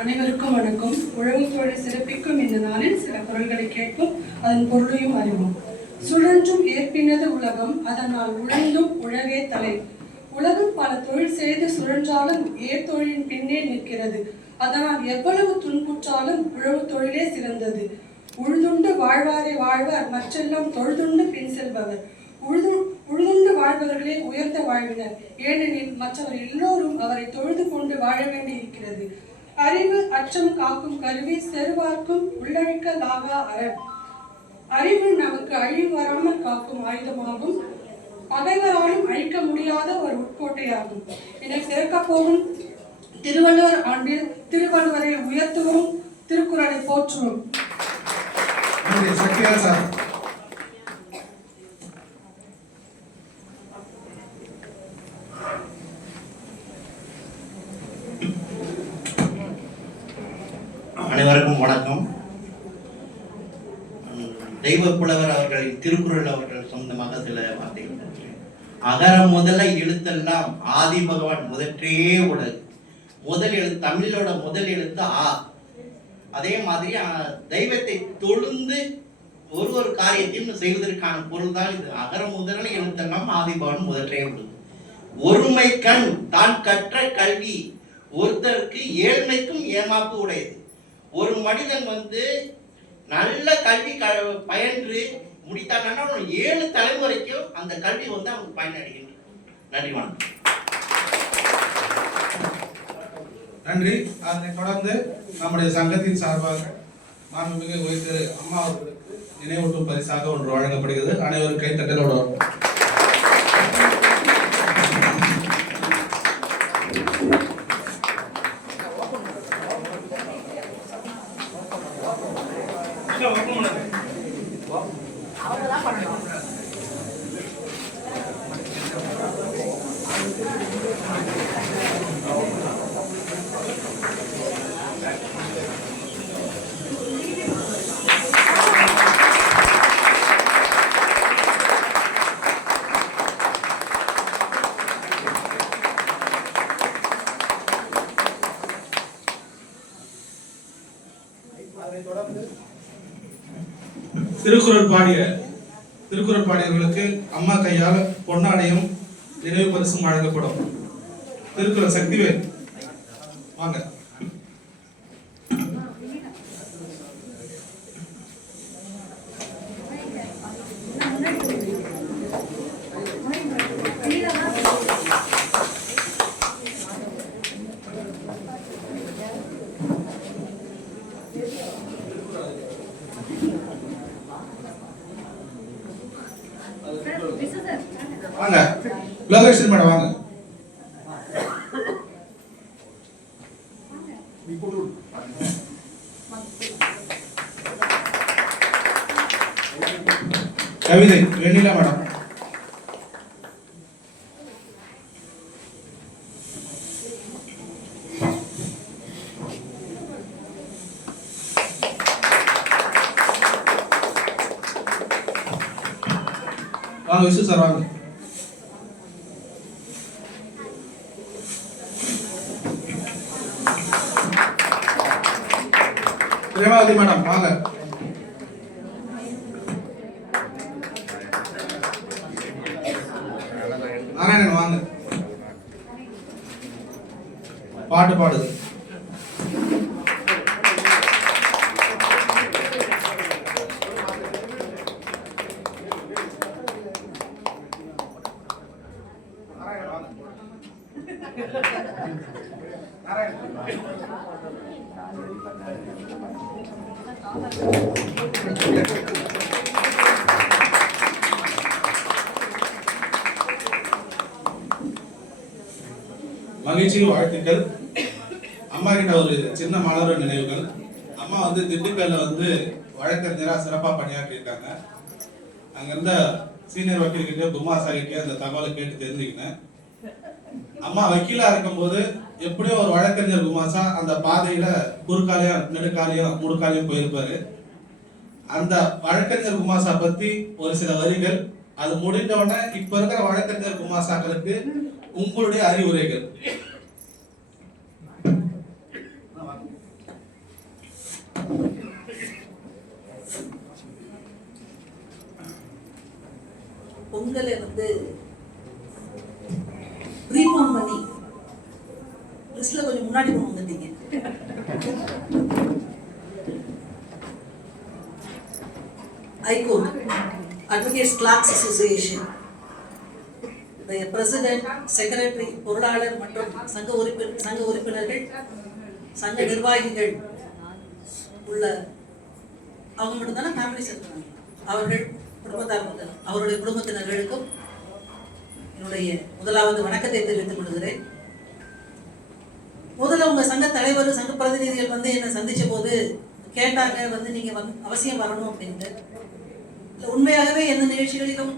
அனைவருக்கும் வணக்கம். உழவு தொழில் சிறப்பிக்கும் இந்த நாளில் சில குரல்களை கேட்போம், அதன் பொருளையும் அறிவோம். சுழன்றும் ஏற்பினது உலகம், அதனால் உழந்தும் உழவே தலை. உலகம் பல தொழில் செய்து சுழன்றாலும் ஏற்தொழிலின் பின்னே நிற்கிறது. அதனால் எவ்வளவு துன்புற்றாலும் உழவு தொழிலே சிறந்தது. உழுதுண்டு வாழ்வாரை வாழ்வார், மற்றெல்லாம் தொழுதுண்டு பின் செல்பவர். உழுதுண்டு வாழ்பவர்களே உயர்ந்த வாழ்வினர், ஏனெனில் மற்றவர் எல்லோரும் அவரை தொழுது கொண்டு வாழ வேண்டி இருக்கிறது. அறிவு அச்சம் காக்கும் கருவி, செருவார்க்கும் உள்ளழிக்க லாகா அரண். அறிவு நமக்கு அழிவு வராமல் காக்கும் ஆயுதமாகும், பகைவராலும் அழிக்க முடியாத ஒரு உட்கோட்டையாகும். என சிறக்க போகும் திருவள்ளுவர் ஆண்டில் திருவள்ளுவரை உயர்த்துவோம், திருக்குறளை போற்றுவோம். அனைவருக்கும் வணக்கம். தெய்வ புலவர் அவர்களின் திருக்குறள் அவர்கள் சொந்தமாக சில வார்த்தைகள். அகர முதல எழுத்தெல்லாம் ஆதி பகவான் முதற்றே உலகு. முதல் எழுத்து, தமிழோட முதல் எழுத்து ஆ. அதே மாதிரி தெய்வத்தை தொழுந்து ஒரு காரியத்தையும் செய்வதற்கான பொருள் தான் இது. அகர முதல எழுத்தெல்லாம் ஆதி பகவான் முதற்றே உலகு. ஒருமை கண் தான் கற்ற கல்வி ஒருத்தருக்கு ஏழ்மைக்கும் ஏமாப்பு உடையது. ஒரு மனிதன் நல்ல கல்வி பயின்று முடித்தாங்கன்னா 7 தலைமுறைக்கும் அந்த கல்வி அவனுக்கு பயனடைகின்றது. நன்றி, வணக்கம். நன்றி. அதனை தொடர்ந்து நம்முடைய சங்கத்தின் சார்பாக மாண்புமிகு உயர்திரு அம்மா அவர்களுக்கு நினைவூட்டும் பரிசாக ஒன்று வழங்கப்படுகிறது. அனைவரும் கைத்தட்டலோடு திருக்குறள் பாடியவர்களுக்கு அம்மா கையால் பொன்னாடையும் நினைவு பரிசும் வழங்கப்படும். திருக்குறள் சக்திவேல் வாங்க. வாங்க லோகேஷன் மேடம் வாங்க. கவிதை வெண்ணிலா மேடம். வாங்க விசு சார் வாங்க. பிரேமாவதி மேடம் வாங்க. நாராயணன் வாங்க. பாட்டு பாடுது. மகிழ்ச்சி, வாழ்த்துக்கள். அம்மா கிட்ட ஒரு சின்ன மாணவர் நினைவுகள். அம்மா திண்டுக்கல்ல வழக்கறிஞரா சிறப்பா பணியாற்றி இருக்காங்க. அங்க இருந்த சீனியர் வக்கீல் கிட்ட குமாசா கிட்ட அந்த தகவலை கேட்டு தெரிஞ்சுக்கினேன். அம்மா வக்கீலா இருக்கும் போது எப்படியோ ஒரு வழக்கறிஞர் குமாசா அந்த பாதையில குறுக்காலையும் நெடுக்காலையும் முடுக்காலையும் போயிருப்பாரு. அந்த வழக்கறிஞர் குமாசா பத்தி ஒரு சில வரிகள், அது முடிந்தவுடனே இப்ப இருக்கிற வழக்கறிஞர் குமாசாக்களுக்கு உங்களுடைய அறிவுரைகள். பெண்களை வந்து ப்ரீஃபார்ம் பண்ணி லிஸ்ட்ல கொஞ்சம் முன்னாடி கொண்டு வந்துட்டீங்க. High court advocates Clarks association president, secretary, பொருளாளர் மற்றும் சங்க உறுப்பினர்கள், சங்க நிர்வாகிகள் உள்ள அவங்க மட்டும் தானே ஃபேமிலிஸ் இருக்காங்க. அவர்கள் குடும்பத்தார் அவருடைய குடும்பத்தினர்களுக்கும் என்னுடைய முதலாவது வணக்கத்தை தெரிவித்துக் கொள்கிறேன். முதல்ல உங்க சங்க தலைவர், சங்க பிரதிநிதிகள் வந்து என்னை சந்திச்ச போது கேட்டாங்க வந்து நீங்க அவசியம் வரணும் அப்படின்ட்டு. உண்மையாகவே எந்த நிகழ்ச்சிகளிலும்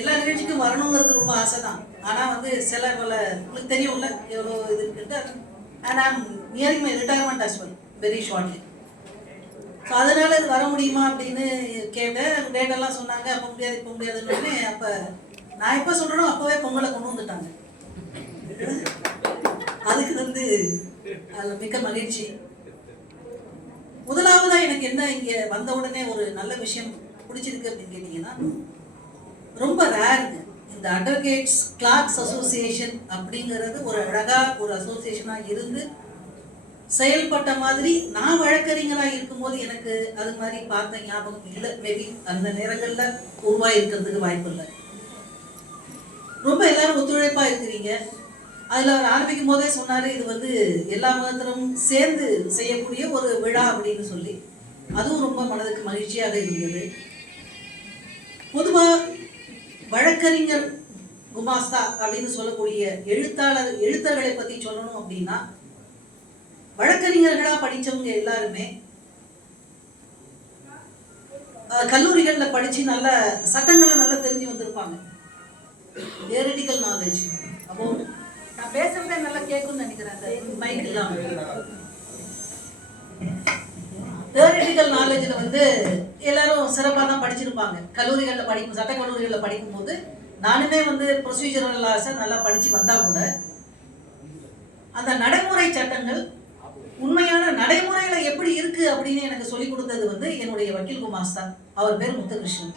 எல்லா நிகழ்ச்சிக்கும் வரணுங்கிறது ரொம்ப ஆசை தான். ஆனா வந்து சில பல உங்களுக்கு தெரியும்ல எவ்வளோ இது இருக்குன்ட்டு. And I am nearing my retirement as well very shortly. So அதனால இது வர முடியுமா அப்படின்னு கேட்டேன். டேட்டெல்லாம் சொன்னாங்க. அப்போ முடியாது இப்போ முடியாதுன்னு. அப்போ நான் எப்போ சொல்கிறேனோ அப்போவே பொங்கலை கொண்டு வந்துட்டாங்க. அதுக்கு வந்து அதில் மிக்க மகிழ்ச்சி. முதலாவதா எனக்கு என்ன இங்கே வந்த உடனே ஒரு நல்ல விஷயம் பிடிச்சிருக்கு அப்படின்னு கேட்டிங்கன்னா, ரொம்ப ரேருங்க இந்த அட்வொகேட்ஸ் கிளார்க்ஸ் அசோசியேஷன் அப்படிங்கிறது ஒரு அழகா ஒரு அசோசியேஷனாக இருந்து செயல்பட்ட மாதிரி நான் வழக்கறிஞராக இருக்கும்போது எனக்கு அது மாதிரி பார்த்த ஞாபகம் இல்லை. மேபி அந்த நேரங்களில் உருவாகி இருக்கிறதுக்கு வாய்ப்பு இல்லை. ரொம்ப எல்லாரும் ஒத்துழைப்பாக இருக்கிறீங்க. அதில் அவர் ஆரம்பிக்கும் போதே சொன்னார் இது வந்து எல்லா மதத்திலும் சேர்ந்து செய்யக்கூடிய ஒரு விழா அப்படின்னு சொல்லி. அதுவும் ரொம்ப மனதுக்கு மகிழ்ச்சியாக இருந்தது. பொதுவாக வழக்கறிஞர் குமாஸ்தா அப்படின்னு சொல்லக்கூடிய எழுத்தர்களை பற்றி சொல்லணும் அப்படின்னா, வழக்கறிஞர்களாக படித்தவங்க எல்லாருமே கல்லூரிகளில் படித்து நல்ல சட்டங்களை நல்லா தெரிஞ்சு வந்திருப்பாங்க. Theoretical knowledge. அப்போ நான் பேசுறதே நல்லா கேட்கும்னு நினைக்கிறேன். அந்த மைக் இல்லாம தியரிட்டிக்கல் நாலேஜில் வந்து எல்லாரும் சிறப்பாக தான் படிச்சிருப்பாங்க. கல்லூரிகளில் படிக்கும் சட்ட கல்லூரிகளில் படிக்கும் போது நானுமே வந்து ப்ரொசீஜரல் லாஸை நல்லா படித்து வந்தால் கூட அந்த நடைமுறை சட்டங்கள் உண்மையான நடைமுறையில எப்படி இருக்கு அப்படின்னு எனக்கு சொல்லிக் கொடுத்தது வந்து என்னுடைய வக்கீல் குமாஸ்தா. அவர் பேர் முத்துகிருஷ்ணன்.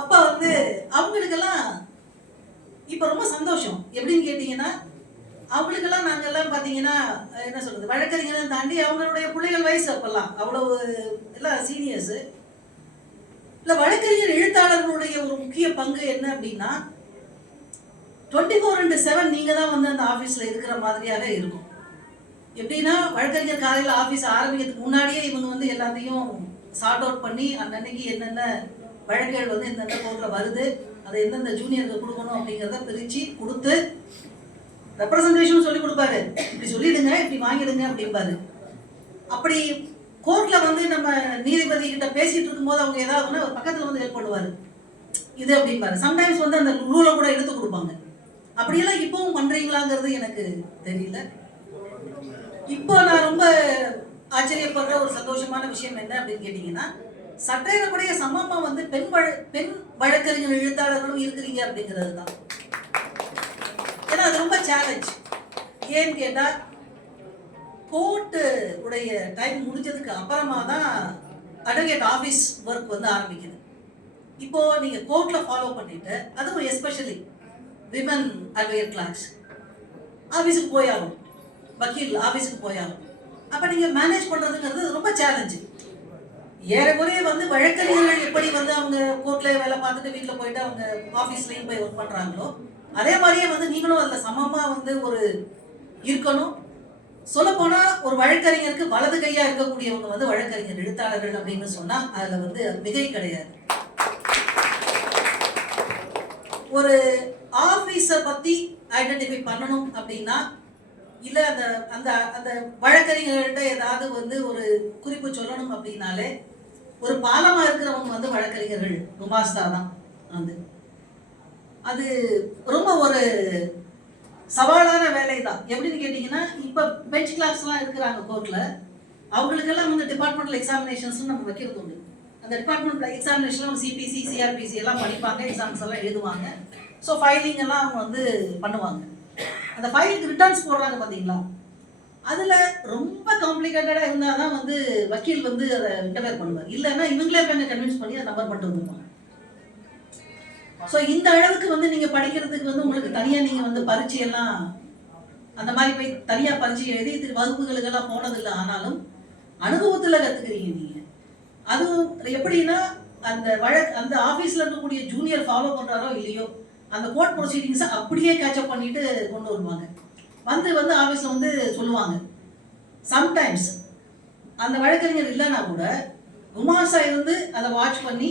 அப்ப வந்து அவங்களுக்கெல்லாம் இப்ப ரொம்ப சந்தோஷம். எப்படின்னு கேட்டீங்கன்னா, அவங்களுக்கெல்லாம் நாங்கெல்லாம் பாத்தீங்கன்னா என்ன சொல்றது, வழக்கறிஞரை தாண்டி அவங்களுடைய பிள்ளைகள் வயசு அப்பெல்லாம் அவ்வளவு எல்லாம் சீனியர்ஸ். இல்ல வழக்கறிஞர் எழுத்தாளர்களுடைய ஒரு முக்கிய பங்கு என்ன அப்படின்னா, 24/7 நீங்க தான் வந்து அந்த ஆபீஸ்ல இருக்கிற மாதிரியாக இருக்கும். எப்படின்னா, வழக்கறிஞர் காலையில் ஆபீஸ் ஆரம்பிக்கிறதுக்கு முன்னாடியே இவங்க வந்து எல்லாத்தையும் சார்ட் அவுட் பண்ணி அன்னன்னைக்கு என்னென்ன வழக்குகள் வந்து எந்தெந்த கோர்ட்ல வருது, அதை எந்தெந்த ஜூனியருக்கு கொடுக்கணும் அப்படிங்கிறத பிரிச்சு கொடுத்து ரெப்ரசன்டேஷன் சொல்லி கொடுப்பாரு. இப்படி சொல்லிடுங்க, இப்படி வாங்கிடுங்க அப்படிம்பாரு. அப்படி கோர்ட்ல வந்து நம்ம நீதிபதி கிட்ட பேசிட்டு இருக்கும்போது அவங்க ஏதாவது பக்கத்துல வந்து ஹெல்ப் பண்ணுவாரு. இது அப்படிம்பாரு. சம்டைம்ஸ் வந்து அந்த ரூலை கூட எடுத்து கொடுப்பாங்க. அப்படியெல்லாம் இப்பவும் பண்றீங்களாங்கிறது எனக்கு தெரியல. இப்போ நான் ரொம்ப ஆச்சரியப்படுற ஒரு சந்தோஷமான விஷயம் என்ன அப்படின்னு கேட்டீங்கன்னா, சட்டையிடக்கூடிய சமமா வந்து பெண் வழக்கறிஞர் எழுத்தாளர்களும் இருக்கிறீங்க அப்படிங்கிறது தான். ஏன்னா அது ரொம்ப சேலஞ்ச். ஏன்னு கேட்டா, கோர்ட்டு உடைய டைம் முடிஞ்சதுக்கு அப்புறமா தான் அட்வொகேட் ஆஃபீஸ் ஒர்க் வந்து ஆரம்பிக்குது. இப்போ நீங்க கோர்ட்ல ஃபாலோ பண்ணிட்டு, அதுவும் எஸ்பெஷலி விமன் அட்வொகேட் கிளாஸ் ஆஃபீஸுக்கு போயாகும், வக்கீல் ஆஃபீஸுக்கு போயாகும். அப்போ நீங்கள் மேனேஜ் பண்ணுறதுங்கிறது ரொம்ப சேலஞ்சு. ஏறக்குறைய வந்து வழக்கறிஞர்கள் எப்படி வந்து அவங்க கோர்ட்டில் வேலை பார்த்துட்டு வீட்டில் போயிட்டு அவங்க ஆஃபீஸ்லேயும் போய் ஒர்க் பண்ணுறாங்களோ, அதே மாதிரியே வந்து நீங்களும் அதில் சமமாக வந்து ஒரு இருக்கணும். சொல்லப்போனால் ஒரு வழக்கறிஞருக்கு வலது கையாக இருக்கக்கூடியவங்க வந்து வழக்கறிஞர் எழுத்தாளர்கள் அப்படின்னு சொன்னால் அதில் வந்து மிகை கிடையாது. ஒரு ஆஃபீஸை பற்றி ஐடென்டிஃபை பண்ணணும் அப்படின்னா, இல்லை அந்த அந்த அந்த வழக்கறிஞர்கள்ட்ட ஏதாவது வந்து ஒரு குறிப்பு சொல்லணும் அப்படின்னாலே ஒரு பாலமாக இருக்கிறவங்க வந்து வழக்கறிஞர்கள் குமாஸ்தா தான். அது ரொம்ப ஒரு சவாலான வேலை தான். எப்படின்னு கேட்டிங்கன்னா, இப்போ பெஞ்ச் கிளாஸ்லாம் இருக்கிறாங்க கோர்ட்டில். அவங்களுக்கெல்லாம் வந்து டிபார்ட்மெண்டல் எக்ஸாமினேஷன்ஸ் நம்ம வைக்கிறது உண்டு. அந்த டிபார்ட்மெண்ட் எக்ஸாமினேஷன்லாம் சிபிசி, சிஆர்பிசி எல்லாம் படிப்பாங்க, எக்ஸாம்ஸ் எல்லாம் எழுதுவாங்க. ஸோ ஃபைலிங் எல்லாம் அவங்க வந்து பண்ணுவாங்க. அந்த ஃபைலுக்கு ரிட்டர்ன்ஸ் போடுறாங்க பார்த்தீங்களா, அதுல ரொம்ப காம்ப்ளிகேட்டடா இருந்தாதான் வந்து வக்கீல் வந்து அதை இன்டர்ஃபியர் பண்ணுவார். இல்லைன்னா இவங்களே போய் கன்வின்ஸ் பண்ணி அதை நம்பர் பண்ணிட்டு வந்துருவாங்க. ஸோ இந்த அளவுக்கு வந்து நீங்க படிக்கிறதுக்கு வந்து உங்களுக்கு தனியா நீங்க வந்து பரீட்சை எல்லாம் அந்த மாதிரி போய் தனியா பரீட்சை எழுதி வகுப்புகளுக்கெல்லாம் போனதில்லை. ஆனாலும் அனுபவத்துல கத்துக்கிறீங்க நீங்க. அதுவும் எப்படின்னா அந்த ஆபீஸ்ல இருக்கக்கூடிய ஜூனியர் ஃபாலோ பண்றாரோ இல்லையோ அந்த கோர்ட் ப்ரொசீடிங்ஸை அப்படியே கேட்சப் பண்ணிட்டு கொண்டு வருவாங்க. வந்து ஆபீஸ்ல வந்து சொல்லுவாங்க. சம்டைம்ஸ் அந்த வழக்கறிஞர் இல்லைன்னா கூட உமாசா இருந்து அதை வாட்ச் பண்ணி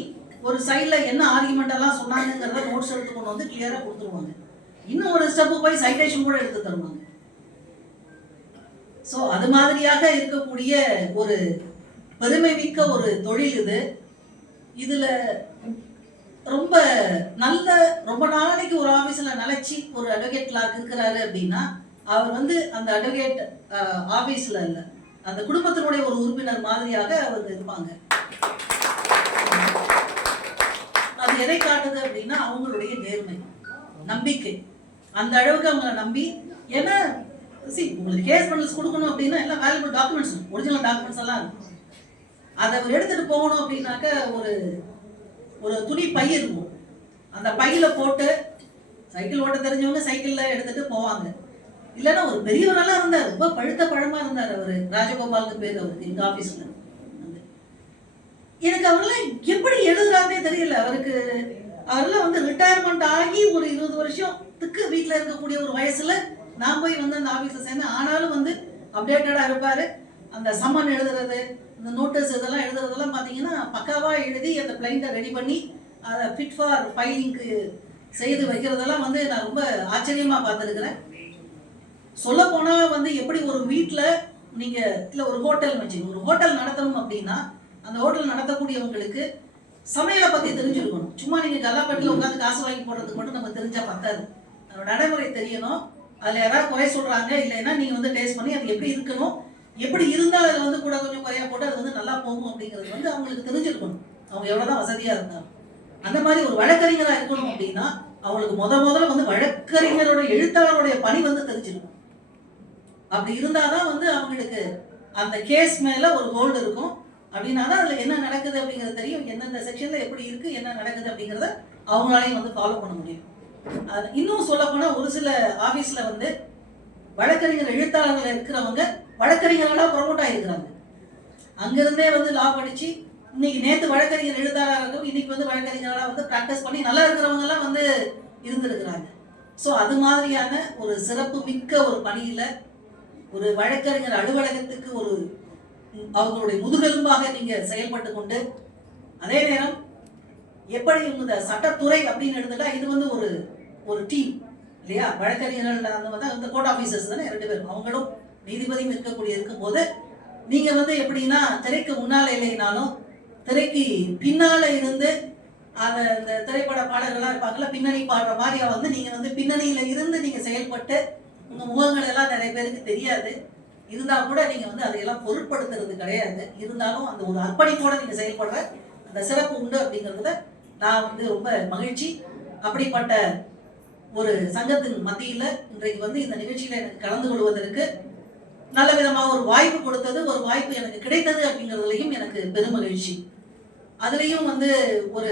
ஒரு சைடில் என்ன ஆர்குமெண்ட் எல்லாம் சொன்னாங்கிறத நோட்ஸ் எடுத்து கொண்டு வந்து கிளியரா கொடுத்துருவாங்க. இன்னும் ஒரு ஸ்டெப்பு போய் சைட்டேஷன் கூட எடுத்து தருவாங்க. ஸோ அது மாதிரியாக இருக்கக்கூடிய ஒரு பெருமை மிக்க ஒரு தொழில் இது. இதுல ரொம்ப ரொம்ப நாளைக்கு ஒரு ஆபீஸ்ல நிலைச்சி ஒரு அட்வொகேட் கிளார்க் இருக்கிறாரு அப்படின்னா அவர் வந்து அந்த அட்வொகேட் ஆபீஸ்ல இல்ல, அந்த குடும்பத்தினுடைய ஒரு உறுப்பினர் மாதிரியாக அவர் இருப்பாங்க. அது எதை காட்டுது அப்படின்னா அவங்களுடைய நேர்மை, நம்பிக்கை. அந்த அளவுக்கு அவங்களை நம்பி, ஏன்னா உங்களுக்கு கேஸ் பண்டல்ஸ் கொடுக்கணும் அப்படின்னா எல்லாம் வேல்யூபிள் டாக்குமெண்ட்ஸ், ஒரிஜினல் டாக்குமெண்ட்ஸ் எல்லாம் இருக்கும். அதை எடுத்துட்டு போகணும் அப்படின்னாக்க ஒரு துணி பை இருக்கும். அந்த பையில போட்டு சைக்கிள் ஓட்ட தெரிஞ்சவங்க சைக்கிள்ல எடுத்துட்டு போவாங்க. இல்லைன்னா ஒரு பெரியவரெல்லாம் இருந்தார், ரொம்ப பழுத்த பழமா இருந்தார் அவரு, ராஜகோபாலுக்கு பேர் அவருக்கு எங்க ஆபீஸ்ல. எனக்கு அவரெல்லாம் எப்படி எழுதுறாருன்னே தெரியல. அவரெல்லாம் வந்து ரிட்டையர்மெண்ட் ஆகி ஒரு 20 வருஷத்துக்கு வீட்டுல இருக்கக்கூடிய ஒரு வயசுல நான் போய் வந்து அந்த ஆபீஸ்ல சேர்ந்தேன். ஆனாலும் வந்து அப்டேட்டடா இருப்பாரு. அந்த சம்மன் எழுதுறது, இந்த நோட்டீஸ் இதெல்லாம் எழுதுறதெல்லாம் பாத்தீங்கன்னா பக்காவா எழுதி அந்த பிளைண்ட்டை ரெடி பண்ணி அதை ஃபிட் ஃபார் ஃபைலிங்க்கு செய்து வைக்கிறதெல்லாம் வந்து நான் ரொம்ப ஆச்சரியமா பார்த்துருக்கிறேன். சொல்ல போனா வந்து எப்படி ஒரு வீட்டுல நீங்க இல்ல ஒரு ஹோட்டல் வச்சுக்கோங்க, ஒரு ஹோட்டல் நடத்தணும் அப்படின்னா அந்த ஹோட்டல் நடத்தக்கூடியவங்களுக்கு சமையலை பத்தி தெரிஞ்சிருக்கணும். சும்மா நீங்க கல்லாப்பட்டில உட்காந்து காசு வாங்கி போடுறதுக்கு மட்டும் நம்ம தெரிஞ்சா பத்தாது. அதோட நடைமுறை தெரியணும். அதுல யாராவது குறை சொல்றாங்க இல்லைன்னா நீங்க வந்து டேஸ்ட் பண்ணி அது எப்படி இருக்கணும், எப்படி இருந்தால் அதில் வந்து கூட கொஞ்சம் குறையா போட்டு அது வந்து நல்லா போகும் அப்படிங்கிறது வந்து அவங்களுக்கு தெரிஞ்சிருக்கணும். அவங்க எவ்வளவுதான் வசதியா இருந்தாலும் அந்த மாதிரி ஒரு வழக்கறிஞராக இருக்கணும் அப்படின்னா அவங்களுக்கு முதல்ல வந்து வழக்கறிஞரோட எழுத்தாளருடைய பணி வந்து தெரிஞ்சிருக்கும். அப்படி இருந்தாதான் வந்து அவங்களுக்கு அந்த கேஸ் மேல ஒரு ஹோல்டு இருக்கும். அப்படின்னா தான் அதுல என்ன நடக்குது அப்படிங்கிறது தெரியும். எந்தெந்த செக்ஷன்ல எப்படி இருக்கு, என்ன நடக்குது அப்படிங்கிறத அவங்களாலையும் வந்து ஃபாலோ பண்ண முடியும். இன்னும் சொல்ல போனா ஒரு சில ஆபீஸ்ல வந்து வழக்கறிஞர் எழுத்தாளர்கள் இருக்கிறவங்க வழக்கறிஞர்களா ப்ரொமோட் ஆகிருக்கிறாங்க. அங்கிருந்தே வந்து லா படிச்சு இன்னைக்கு நேற்று வழக்கறிஞர் எழுத்தாளர்கள் இன்னைக்கு வந்து வழக்கறிஞர்களா வந்து பிராக்டிஸ் பண்ணி நல்லா இருக்கிறவங்க எல்லாம் வந்து இருந்திருக்கிறாங்க. ஸோ அது மாதிரியான ஒரு சிறப்பு மிக்க ஒரு பணியில ஒரு வழக்கறிஞர் அலுவலகத்துக்கு ஒரு அவங்களுடைய முதுகெலும்பாக நீங்க செயல்பட்டு கொண்டு, அதே நேரம் எப்படி இந்த சட்டத்துறை அப்படின்னு எடுத்துட்டா இது வந்து ஒரு டீம் இல்லையா, வழக்கறிஞர்கள் அந்த கோர்ட் ஆபீசர்ஸ் தானே 2 பேரும், அவங்களும் நீதிபதியும் இருக்கும் போது நீங்க வந்து எப்படின்னா திரைக்கு முன்னால இல்லைனாலும் திரைக்கு பின்னால இருந்து அந்த திரைப்பட பாடல்கள்லாம் இருப்பாங்கல்ல, பின்னணி பாடுற மாதிரியா வந்து நீங்க வந்து பின்னணியில இருந்து நீங்க செயல்பட்டு உங்க முகங்கள் எல்லாம் நிறைய பேருக்கு தெரியாது. இருந்தா கூட நீங்க வந்து அதையெல்லாம் பொருட்படுத்துறது கிடையாது. இருந்தாலும் அந்த ஒரு அர்ப்பணிப்போட நீங்க செயல்படுற அந்த சிறப்பு உண்டு அப்படிங்கிறதுல நான் வந்து ரொம்ப மகிழ்ச்சி. அப்படிப்பட்ட ஒரு சங்கத்தின் மத்தியில இன்றைக்கு வந்து இந்த நிகழ்ச்சியில எனக்கு கலந்து கொள்வதற்கு நல்ல விதமாக ஒரு வாய்ப்பு கொடுத்தது, ஒரு வாய்ப்பு எனக்கு கிடைத்தது அப்படிங்கிறதுலையும் எனக்கு பெருமகிழ்ச்சி. அதுலேயும் வந்து ஒரு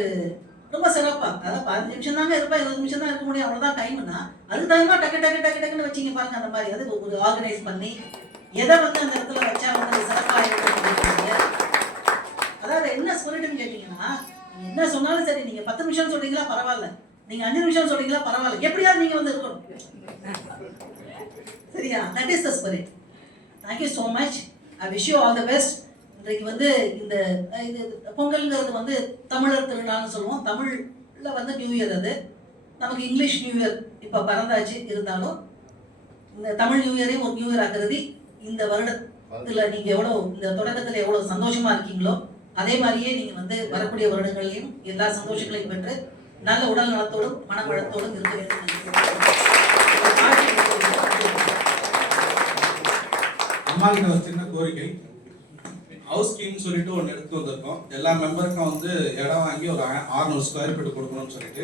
ரொம்ப சிறப்பா, அதாவது 15 நிமிஷம் தாங்க இருப்பேன், 20 நிமிஷம் தான் இருக்க முடியும், அவ்வளோதான் டைம்னா அது டைமா டக்குன்னு வச்சிங்க பாருங்க. அந்த மாதிரி அது ஒரு ஆர்கனைஸ் பண்ணி எதை வந்து அந்த இடத்துல வச்சா வந்து சிறப்பாக இருக்கு. அதாவது என்ன ஸ்பிரிட்னு கேட்டீங்கன்னா, நீங்க என்ன சொன்னாலும் சரி, நீங்க 10 நிமிஷம் சொல்றீங்களா பரவாயில்ல, நீங்க 5 நிமிஷம் சொல்றீங்களா பரவாயில்ல, எப்படியாவது நீங்க வந்து இருக்கணும். சரியா? That is the spirit. Thank you so much. I wish you all the best. இன்றைக்கு வந்து இந்த இது பொங்கல்ங்கிறது வந்து தமிழர் திருநாள்னு சொல்லுவோம். தமிழில் வந்து நியூ இயர், அது நமக்கு இங்கிலீஷ் நியூ இயர் இப்போ பறந்தாச்சு. இருந்தாலும் இந்த தமிழ் நியூ இயரையும் ஒரு நியூ இயர் ஆக்குறது இந்த வருடத்தில் நீங்கள் எவ்வளோ இந்த தொடக்கத்தில் எவ்வளோ சந்தோஷமாக இருக்கீங்களோ அதே மாதிரியே நீங்கள் வந்து வரக்கூடிய வருடங்களையும் எல்லா சந்தோஷங்களையும் பெற்று நல்ல உடல் நலத்தோடும் மனவளத்தோடும் இருக்க வேண்டும். அம்மா கிட்ட ஒரு சின்ன கோரிக்கை, ஹவுஸ் ஸ்கீம் சொல்லிட்டு ஒன்று எடுத்து வந்திருக்கோம். எல்லா மெம்பருக்கும் வந்து இடம் வாங்கி ஒரு 600 ஸ்கொயர் ஃபீட் கொடுக்கணும்னு சொல்லிட்டு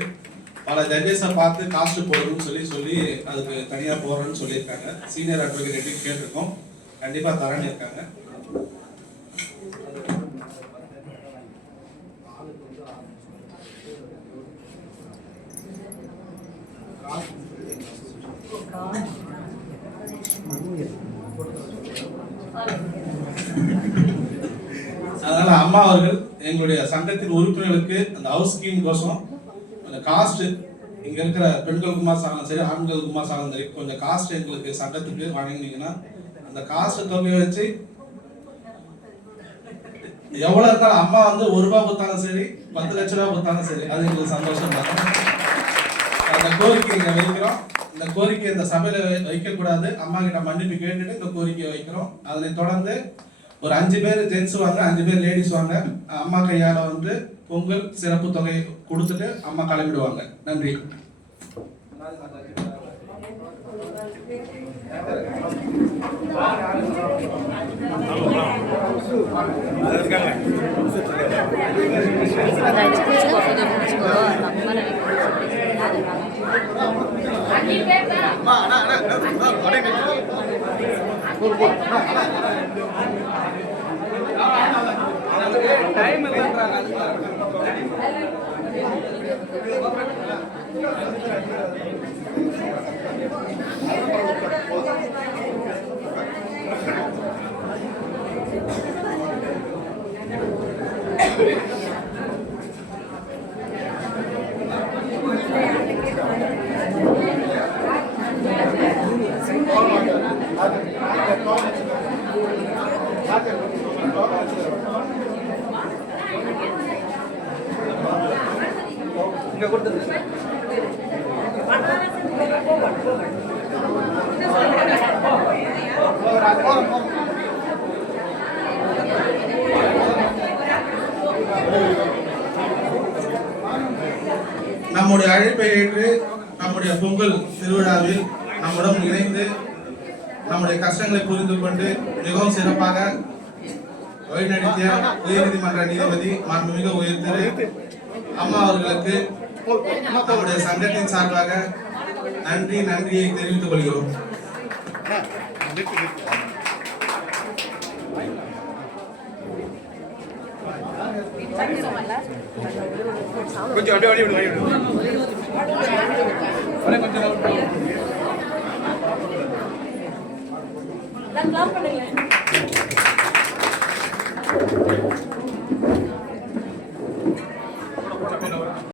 பல ஜட்ஜஸை பார்த்து காஸ்ட் போடணும்னு சொல்லி அதுக்கு தனியாக போடுறோன்னு சொல்லியிருக்காங்க. சீனியர் அட்வொகேட் கேட்டிருக்கோம். கண்டிப்பா தரேன்னு இருக்காங்க. அதனால அம்மா அவர்கள் எங்களுடைய சங்கத்தின் உறுப்பினர்களுக்கு அந்த ஹவுஸ் ஸ்கீம் கோசம் அந்த காஸ்ட் இங்க இருக்கிற பெண்களுக்குமா சாலும் சரி ஆண்களுக்குமா சாலும் சரி கொஞ்சம் காஸ்ட் எங்களுக்கு சங்கத்துக்கு வழங்கினீங்கன்னா அந்த காஸ்ட் தொகையை வச்சு எவ்வளவு இருந்தாலும் அம்மா வந்து ₹1 கொடுத்தாலும் சரி 10 லட்ச ரூபாய் கொடுத்தாலும் சரி அது எங்களுக்கு சந்தோஷம் தான். அந்த கோரிக்கை இங்க வைக்கிறோம். இந்த கோரிக்கை இந்த சபையில வைக்க கூடாது. அம்மா கிட்ட மன்னிப்பு கேட்டுட்டு இந்த கோரிக்கையை வைக்கிறோம். அதனை தொடர்ந்து ஒரு 5 பேர் ஜென்ஸ் வாங்க, 5 பேர் லேடிஸ் வாங்க. அம்மா கையால வந்து பொங்கல் சிறப்பு தொகை கொடுத்துட்டு அம்மா கிளம்பிடுவாங்க. நன்றி. இங்க கொடுத்தது நம்முடைய அழைப்பை ஏற்று நம்முடைய பொங்கல் திருவிழாவில் நம்முடன் இணைந்து நம்முடைய கஷ்டங்களை புரிந்து கொண்டு மிகவும் சிறப்பாக வழிநடத்திய உயர்நீதிமன்ற நீதிபதி மாண்புமிகு உயர் திரு அம்மா அவர்களுக்கு நம்முடைய சங்கத்தின் சார்பாக நன்றியை தெரிவித்துக் கொள்கிறோம். கொஞ்சம் அப்படியே கொஞ்சம்